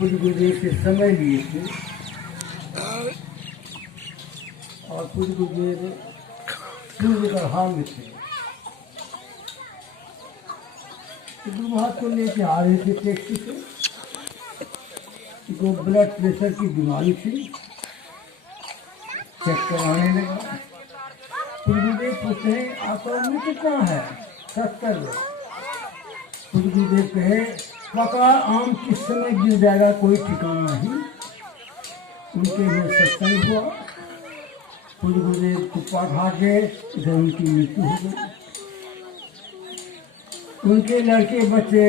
पूज्य गुरुदेव से समय लिए थे और पूज्य गुरुदेव सूर्य ग्रहण में थे। गुरु महाराज को लेके आ रहे थे टैक्सी से, जो ब्लड प्रेशर की बीमारी थी, चेक कराने लगा। गुरुदेव पूछते हैं आपका उम्र कितना है? 70 वर्ष। गुरुदेव कहे पका आम किस समय गिर जाएगा कोई ठिकाना नहीं। उनके लिए सत्संग हुआ, गुरुदेव कुप्पा घाट गए, इधर उनकी मृत्यु हो गई। उनके लड़के बच्चे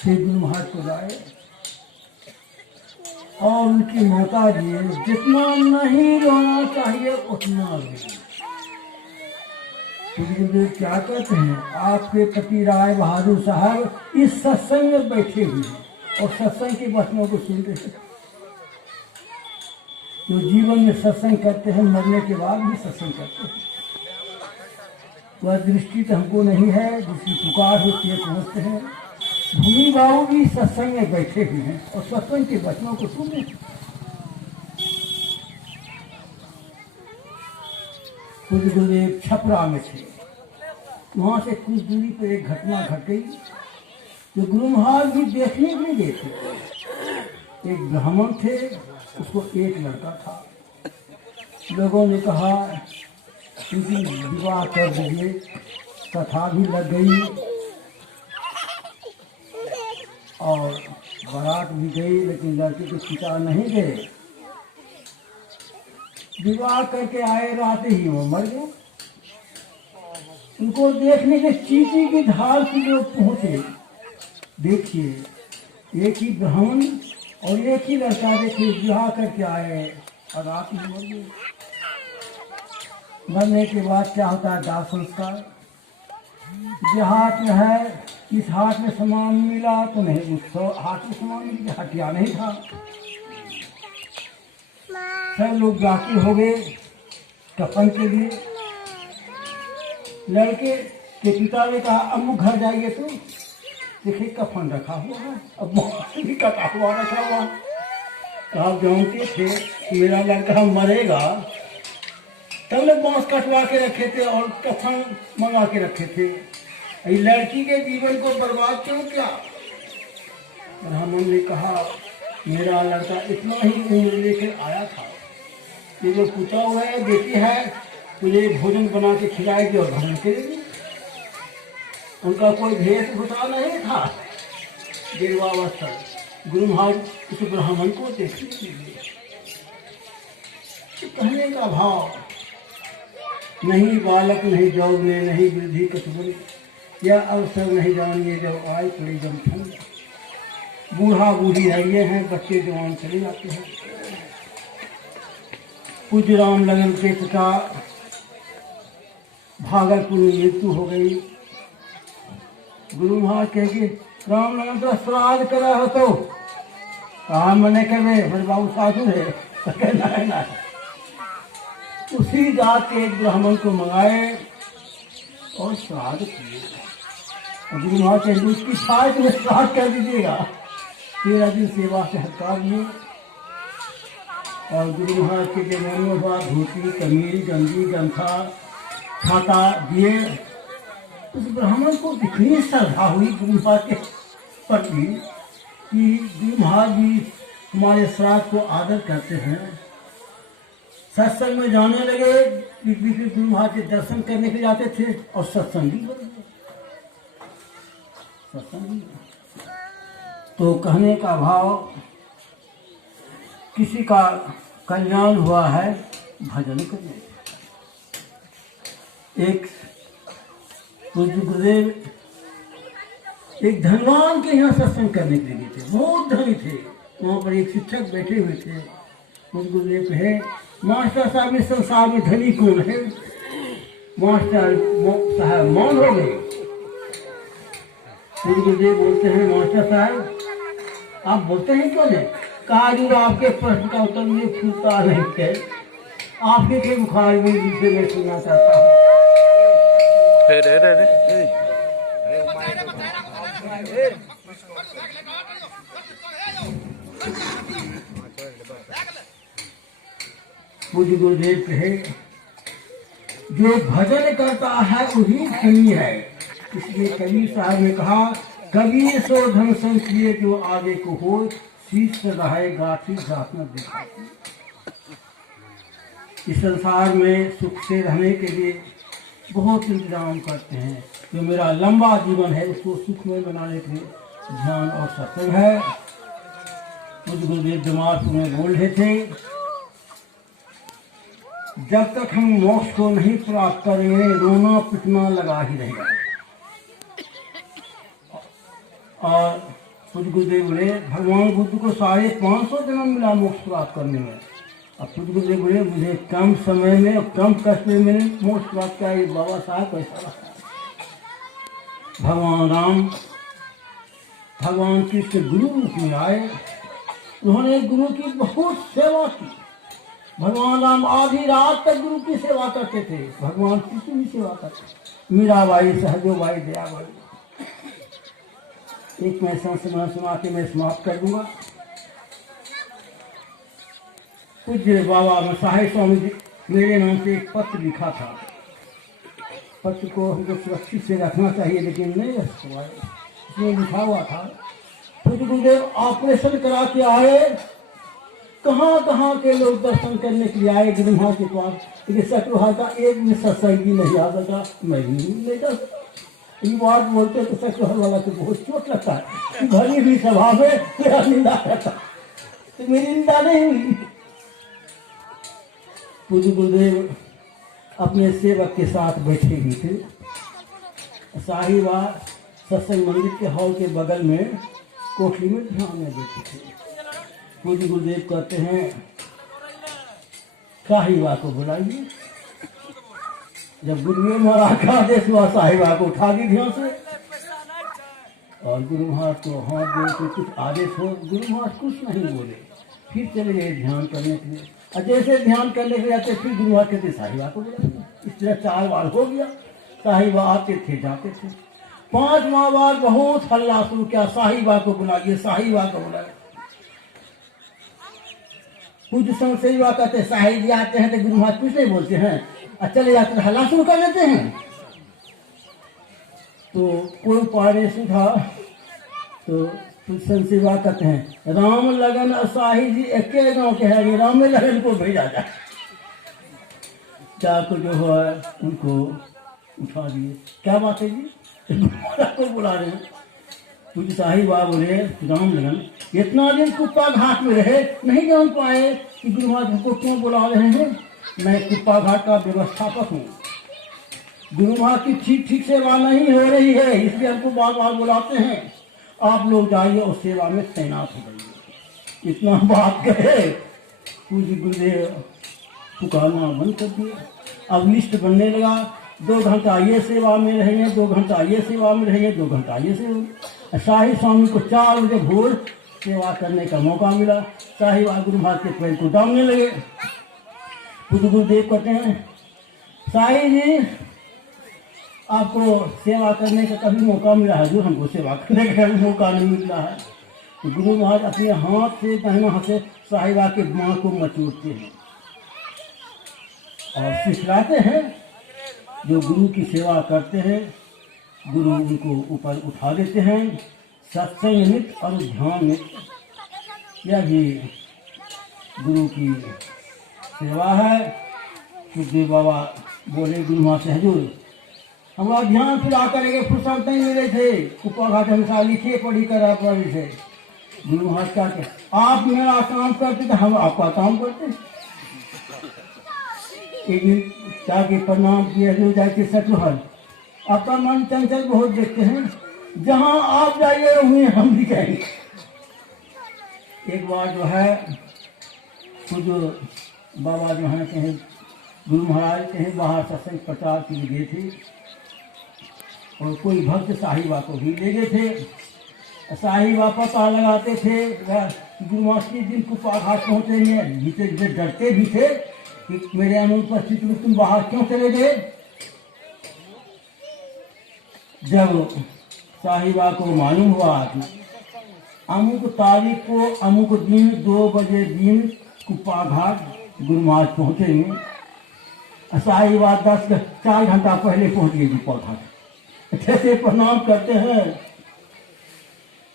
श्री गुरु महाराज को लाए और उनकी माता जी जितना नहीं रोना चाहिए उतना रोई। गुरुदेव क्या कहते हैं, आपके पति राय बहादुर साहब इस सत्संग में बैठे हुए हैं और सत्संग की वचनों को सुन रहे हैं। जो जीवन में सत्संग करते हैं, मरने के बाद भी सत्संग करते हैं। वह दृष्टि तो हमको नहीं है, जिसकी पुकार होती है पहुँचते हैं। भूमि बाबू भी सत्संग में बैठे हुए हैं और सत्संग के वचनों को सुन रहे हैं। पूज्य गुरुदेव छपरा में थे, वहाँ से कुछ दूरी पर एक घटना घट गई जो गुरु महाराज भी देखने के लिए गए थे। एक ब्राह्मण थे, उसको एक लड़का था। लोगों ने कहा क्योंकि विवाह कर दीजिए, कथा भी लग गई और बारात भी गई, लेकिन लड़के के पिता नहीं गए। विवाह करके आए, रात ही वो मर गए। उनको देखने के चींटी की धार की लोग पहुंचे। देखिए एक ही ब्राह्मण और एक ही लड़का, देखिए विवाह करके आए और रात ही मर गए। मरने के बाद क्या होता है, दाह संस्कार। जो हाथ में है, इस हाथ में सामान मिला तो नहीं, उस हाथ में सामान मिला, हटिया नहीं था। सब लोग बाकी हो गए कफन के लिए। लड़के के पिता ने कहा अम्मू घर जाइए तो देखिए कफन रखा हुआ है, अब भी कटा हुआ रखा हुआ। आप जानते थे मेरा लड़का मरेगा, तब लोग बांस कटवा के रखे थे और कफन मंगा के रखे थे। लड़की के जीवन को बर्बाद क्यों किया? ब्राह्मण ने कहा मेरा लड़का इतना ही उम्र लेकर आया था, ये जो पूछा हुआ है बेटी है, तुझे भोजन बना के खिलाएगी और भजन करेगी। उनका कोई वेशभूषा नहीं था, देवावस्था। गुरु महाराज उस ब्राह्मण को देखने के लिए कहने का भाव, नहीं बालक नहीं जौने, नहीं वृद्धि कटुबन, या अवसर नहीं जानिए जब आए पड़े जब ठंड। बूढ़ा बूढ़ी रहिए हैं, बच्चे जवान चले जाते हैं। पूज्य राम लगन के पिता भागलपुर में मृत्यु हो गई। गुरु महाराज कहे राम लगन तो श्राद्ध करा हो तो कहा मैंने कहे मेरे बाबू साधु है, कहना उसी जात के एक ब्राह्मण को मंगाए और श्राद्ध किए। गुरु महाराज कहे उसकी साथ में श्राद्ध कर दीजिएगा। 13 दिन सेवा से हटका दिए और गुरु महाराज के जमाने में धोती कमीज गंजी गंथा छाता दिए। उस ब्राह्मण को इतनी श्रद्धा हुई गुरु महाराज के प्रति कि गुरु महाराज जी हमारे श्राद्ध को आदर करते हैं। सत्संग में जाने लगे, गुरु महाराज के दर्शन करने के जाते थे और सत्संगी बन गए। तो कहने का भाव, किसी का कल्याण हुआ है भजन करने। एक पूज्य गुरुदेव एक धनवान के यहाँ सत्संग करने के लिए थे, बहुत धनी थे। वहाँ पर एक शिक्षक बैठे हुए थे। पूज्य गुरुदेव कहे मास्टर साहब इस संसार में धनी कौन है? मास्टर साहब मौन हो गए। पूज्य गुरुदेव बोलते हैं मास्टर साहब आप बोलते हैं क्यों नहीं? कहा जो आपके प्रश्न का उत्तर मुझे छूता नहीं है, आपके के बुखार में जिसे मैं सुनना चाहता हूँ। पूज्य गुरुदेव कहे, जो भजन करता है वही धनी है। इसलिए कबीर साहब ने कहा, कबीर सो धन संचिए जो आगे को हो, शीश रहे गाठी जात न देखा। इस संसार में सुख से रहने के लिए बहुत इंतजाम करते हैं। जो मेरा लंबा जीवन है उसको सुखमय बनाने के लिए ध्यान और सत्संग है। मुझे गुरुदेव जमालपुर में बोल रहे थे, जब तक हम मोक्ष को नहीं प्राप्त करेंगे रोना पिटना लगा ही रहेगा। और खुद गुरुदेव बोले, भगवान बुद्ध को 550 जन्म मिला मोक्ष प्राप्त करने में। अब खुद गुरुदेव बोले, मुझे कम समय में और कम कष्ट में मैंने मोक्ष प्राप्त किया। ये बाबा साहब कैसा रहा। भगवान राम भगवान कृष्ण गुरु रूप में आए, उन्होंने गुरु की बहुत सेवा की। भगवान राम आधी रात तक गुरु की सेवा करते थे, भगवान कृष्ण की सेवा करते। मीराबाई, सहजोबाई, दयाबाई। एक मैं सुना के मैं समाप्त कर दूंगा। पूज्य बाबा मसाहे स्वामी जी मेरे नाम से एक पत्र लिखा था। पत्र को हमको सुरक्षित से रखना चाहिए, लेकिन नहीं रख पाए। इसमें लिखा हुआ था, पूज्य गुरुदेव ऑपरेशन करा के आए, कहाँ कहाँ के लोग दर्शन करने के लिए आए गुरु महाराज के पास, लेकिन सतुहार का एक भी सत्संगी नहीं आ सका। मैं भी नहीं जा सका। ये बात बोलते तो सतुहार वाला को बहुत चोट लगता है। भरी भी सभा में मेरा निंदा करता, तो मेरी निंदा नहीं हुई। पूज्य गुरुदेव अपने सेवक के साथ बैठे हुए थे। साहिबा सत्संग मंदिर के हॉल के बगल में कोठरी में ध्यान में बैठे थे। पूज्य गुरुदेव कहते हैं, साहिबा को बुलाइए। जब गुरुदेव महाराज का आदेश हुआ, साहिबा को उठा दी ध्यान से, और गुरु महाराज को हाथ दे के कुछ आदेश हो। गुरु महाराज कुछ नहीं बोले, फिर चले गए ध्यान करने के लिए। और जैसे ध्यान करने के जाते फिर गुरु महाराज कहते, साहिबा को बुलाइए। इस तरह 4 बार हो गया। साहिबा आते थे जाते थे। 5वां बार बहुत हल्ला शुरू किया, साहिबा को बुलाइए, साहिबा को बुलाइए। कुछ संशय कहते, साहिब जी आते हैं तो गुरु महाराज कुछ नहीं बोलते हैं, और चले जाते हल्ला शुरू कर देते हैं। तो कोई उपाय नहीं सूझा, तो कुछ संशय कहते हैं, राम लगन और साहिब जी एक गाँव के हैं, राम लगन को भेजा जाए। जाकर जो है उनको उठा दिए। क्या बात है जी, को बुला रहे हैं। कुछ साहिबा बोले, राम लगन इतना दिन कुप्पा घाट में रहे, नहीं जान पाए कि गुरु महाराज को क्यों बुला रहे हैं। मैं कुप्पा घाट का व्यवस्थापक हूँ, गुरु महाराज की ठीक ठीक सेवा नहीं हो रही है, इसलिए हमको बार बार बुलाते हैं। आप लोग जाइए और सेवा में तैनात हो जाइए। इतना बात कहे पूज्य गुरुदेव पुकारना बंद कर दिया। अब लिस्ट बनने लगा, 2 घंटा ये सेवा में रहेंगे, 2 घंटा ये सेवा में रहेंगे, 2 घंटा ये सेवा। शाही स्वामी को 4 बजे भोर सेवा करने का मौका मिला। साहिबा गुरु महाराज के पैर को दामने लगे। पूज्य गुरुदेव कहते हैं, साहिब जी आपको सेवा करने का कभी मौका मिला है? जो हमको सेवा करने का कभी मौका नहीं मिला है। तो गुरु महाराज अपने हाथ से दाहिना हाथ से साहिबा के माँ को मचोड़ते हैं और सिखलाते हैं। जो गुरु की सेवा करते हैं, गुरु उनको ऊपर उठा देते हैं। सत्संग नित्य और ध्यान नित्य, यह भी गुरु की सेवा है। सुखदेव बाबा बोले गुरु महाराज से, हजूर हमारा ध्यान फिरा करेंगे, फुर्सत नहीं मिले थे, कुप्पा घाट हमेशा लिखे पढ़ी करा पड़े थे। गुरु महाराज क्या के, आप मेरा काम करते थे, हम आपका काम करते। एक दिन जाके प्रणाम किए, जो जाके सतुहर, आपका मन चंचल बहुत देखते हैं, जहाँ आप जाइए वहीं हम भी जाएंगे। एक बार जो है कुछ बाबा जो है कहीं गुरु महाराज कहीं बाहर सत्संग प्रचार के लिए गए थे, और कोई भक्त साहिबा को भी ले गए थे। साहिबा पता लगाते थे गुरु महाराज के दिन कुप्पा घाट पहुँचेंगे। भीतर डरते भी थे कि मेरे अनुपस्थित में तुम बाहर क्यों चले गए। जब साहिबा को मालूम हुआ कि अमुक तारीख को अमुक दिन 2 बजे दिन कुप्पा घाट गुरु महाराज पहुँचे नहीं, सारी बात 4 घंटा पहले पहुँच गई पौधा। जैसे प्रणाम करते हैं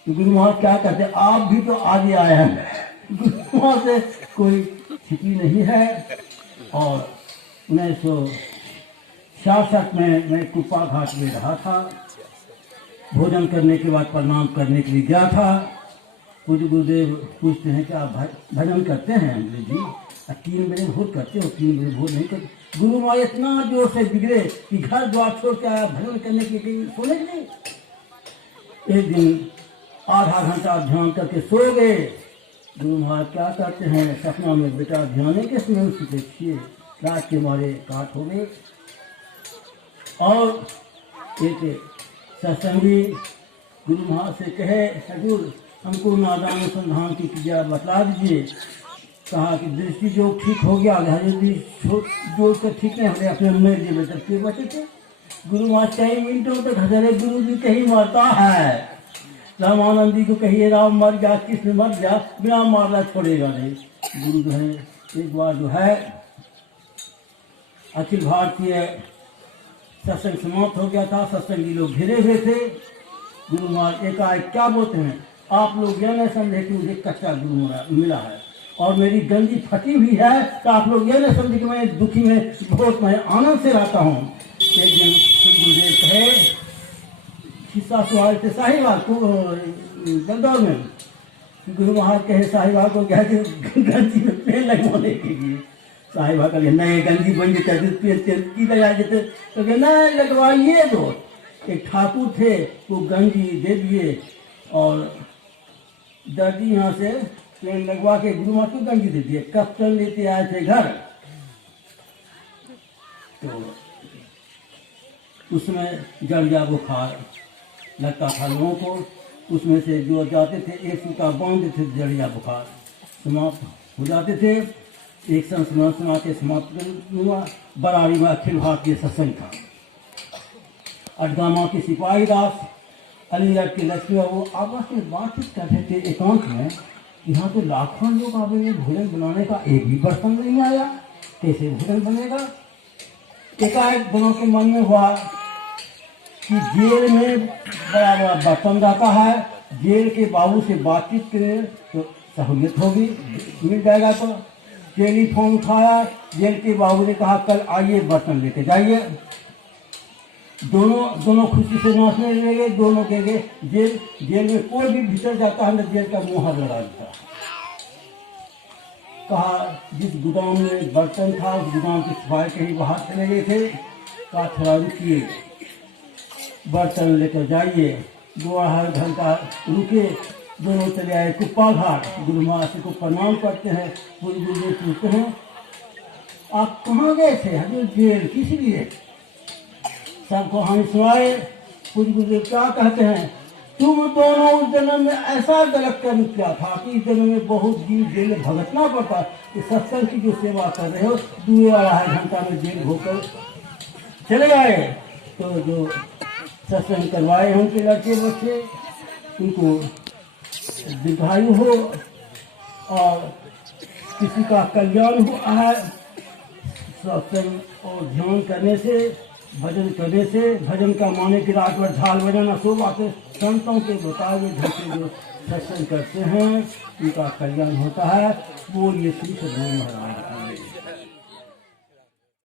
तो गुरु महाराज क्या कहते हैं, आप भी तो आगे आए हैं। गुरु महाराज से कोई छिपी नहीं है। और 1966 में मैं कुप्पा घाट में रहा था। भोजन करने के बाद प्रणाम करने के लिए गया था। पूज्य गुरुदेव पूछते हैं कि आप भजन करते हैं? हमने जी 3 बजे भोर करते हो? 3 बजे भोर नहीं करते। गुरु महाराज इतना जोर से बिगड़े कि घर द्वार छोड़ के आया भजन करने के लिए, सोने के लिए। एक दिन आधा घंटा ध्यान करके सो गए। गुरु महाराज क्या करते हैं, सपना में बेटा ध्यान के समय देखिए रात के मारे काट हो गए। और एक सत्संगी गुरु महाराज से कहे, हजूर हमको नादान अनुसंधान की क्रिया बतला दीजिए। कहा कि दृष्टि जो ठीक हो गया, जो से ठीक नहीं हो गया, अपने मेरे जी में तब के बचे थे। गुरु महाराज कई मिनटों तक हजरे गुरु जी कहीं मरता है। रामानंद जी को कहिए राम मर गया, कृष्ण मर गया, बिना मारना छोड़ेगा नहीं। गुरु जो है एक बार जो है अखिल भारतीय सत्संग समाप्त हो गया था। सत्संगी लोग घिरे हुए थे। गुरु महाराज एकाएक क्या बोलते हैं, आप लोग यह नहीं समझे कि मुझे कच्चा गुरु मिला है और मेरी गंजी फटी हुई है, तो आप लोग ये नहीं समझे कि मैं दुखी में बहुत मैं आनंद से रहता हूँ। एक दिन गुरुदेव कहे, शिष्या सुहाल थे साहिवाल को गंदौर में। गुरु महाराज कहे साहिवाल को क्या गंजी में पेड़ लगवाने के लिए। साहिबा कहे नए गंजी बन जाते की लगा देते, तो नहीं लगवाइए दो। एक ठाकुर थे वो गंजी दे दिए और दर्जी यहाँ से पेड़ लगवा के गुरु महाराज को गंजी दे दिए। कप्तान लेते आए थे घर, तो उसमें जड़िया बुखार लगता था लोगों को। उसमें से जो जाते थे एक सूता बांधते थे, जड़िया बुखार समाप्त हो जाते थे। एक संस्मरण सुना के समाप्त हुआ। बरारी में अखिल भारतीय सत्संग था। अडगामा के सिपाही दास, अलीगढ़ के लक्ष्मी बाबू आपस में बातचीत कर रहे थे एकांत में। यहाँ तो लाखों लोग आवे, भोजन बनाने का एक भी बर्तन नहीं आया, कैसे भोजन बनेगा? एकाएक दोनों के मन में हुआ कि जेल में बड़ा बड़ा बर्तन रहता है, जेल के बाबू से बातचीत करें तो सहूलियत होगी, मिल जाएगा। तो टेलीफोन उठाया, जेल के बाबू ने कहा कल आइए बर्तन लेके जाइए। दोनों खुशी से नाचने लगे। दोनों के गए जेल में कोई भी भीतर जाता है ना जेल का मुहर लगा देता। कहा जिस गोदाम में बर्तन था उस गोदाम के सिपाही कहीं बाहर चले गए थे। कहा थोड़ा रुकिए, बर्तन लेकर जाइए। 2.5 घंटा रुके, दोनों चले आए कुप्पा घाट। गुरु महाराज को प्रणाम करते हैं। गुरुदेव पूछते हैं आप कहाँ गए थे? हजूर जेल। किस लिए? सबको हम सुनाए। पूज्य गुरुदेव क्या कहते हैं, तुम दोनों उस जन्म में ऐसा गलत कर्म किया था कि इस जन्म में बहुत दिन जेल में भुगतना पड़ता। कि सत्संग की जो सेवा कर रहे हो 2.5 घंटा में जेल होकर चले आए। तो जो सत्संग करवाए हैं उनके लड़के बच्चे, उनको दीर्घायु हो और किसी का कल्याण हुआ है। सत्संग और ध्यान करने से, भजन करने से, भजन का माने की रात भर झाल बजाना सब आते संतों के बताए हुए ढंग से जो सत्संग करते हैं उनका कल्याण होता है। बोलिए श्री सद्गुरु महाराज।